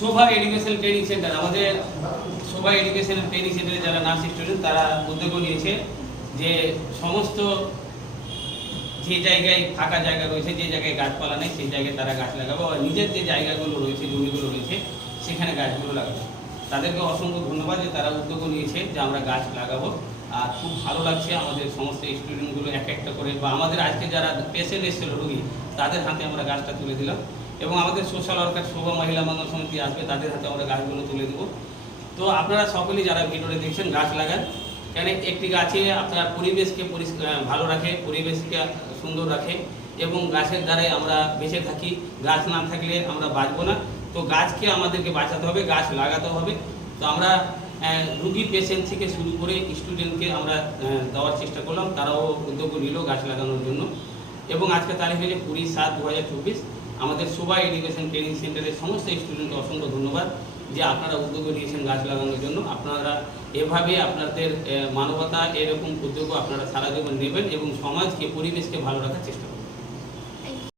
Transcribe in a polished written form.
শোভা education training centre, আমাদের শোভা education training সেন্টারে যারা নার্স স্টুডেন্ট তারা উদ্যোগ নিয়েছে যে সমস্ত যে জায়গায় ফাঁকা জায়গা রয়েছে, যে জায়গায় গাছপালা নেই সেই জায়গায় তারা গাছ লাগাবো, আর নিজের যে জায়গাগুলো রয়েছে, জমিগুলো রয়েছে সেখানে গাছগুলো লাগাবো। তাদেরকে অসংখ্য ধন্যবাদ যে তারা উদ্যোগ নিয়েছে যে আমরা গাছ লাগাবো। আর খুব ভালো লাগছে আমাদের সমস্ত স্টুডেন্টগুলো এক একটা করে, বা আমাদের আজকে যারা পেশেন্ট এসেছিল রোগী তাদের হাতে আমরা গাছটা তুলে দিলাম, এবং আমাদের সোশ্যাল ওয়ার্কার শোভা মহিলা মঙ্গল সমিতি আসবে, তাদের হাতে আমরা গাছগুলো তুলে দেবো। তো আপনারা সকলেই যারা ভিডিওটা দেখছেন গাছ লাগান, কেন একটি গাছে আপনার পরিবেশকে ভালো রাখে, পরিবেশকে সুন্দর রাখে, এবং গাছের দ্বারাই আমরা বেঁচে থাকি। গাছ না থাকলে আমরা বাঁচবো না। তো গাছকে আমাদেরকে বাঁচাতে হবে, গাছ লাগাতে হবে। তো আমরা রুগী পেশেন্ট থেকে শুরু করে স্টুডেন্টকে আমরা দেওয়ার চেষ্টা করলাম, তারাও উদ্যোগ নিল গাছ লাগানোর জন্য। এবং আজকে তারিখ হয়েছে 20/7/2024। আমাদের শোভা এডুকেশন ট্রেনিং সেন্টারের সমস্ত স্টুডেন্টকে অসংখ্য ধন্যবাদ যে আপনারা উদ্যোগ নিয়েছেন গাছ লাগানোর জন্য। আপনারা এভাবে আপনাদের মানবতা এরকম উদ্যোগ আপনারা সারা জীবন নেবেন এবং সমাজকে, পরিবেশকে ভালো রাখার চেষ্টা করবেন।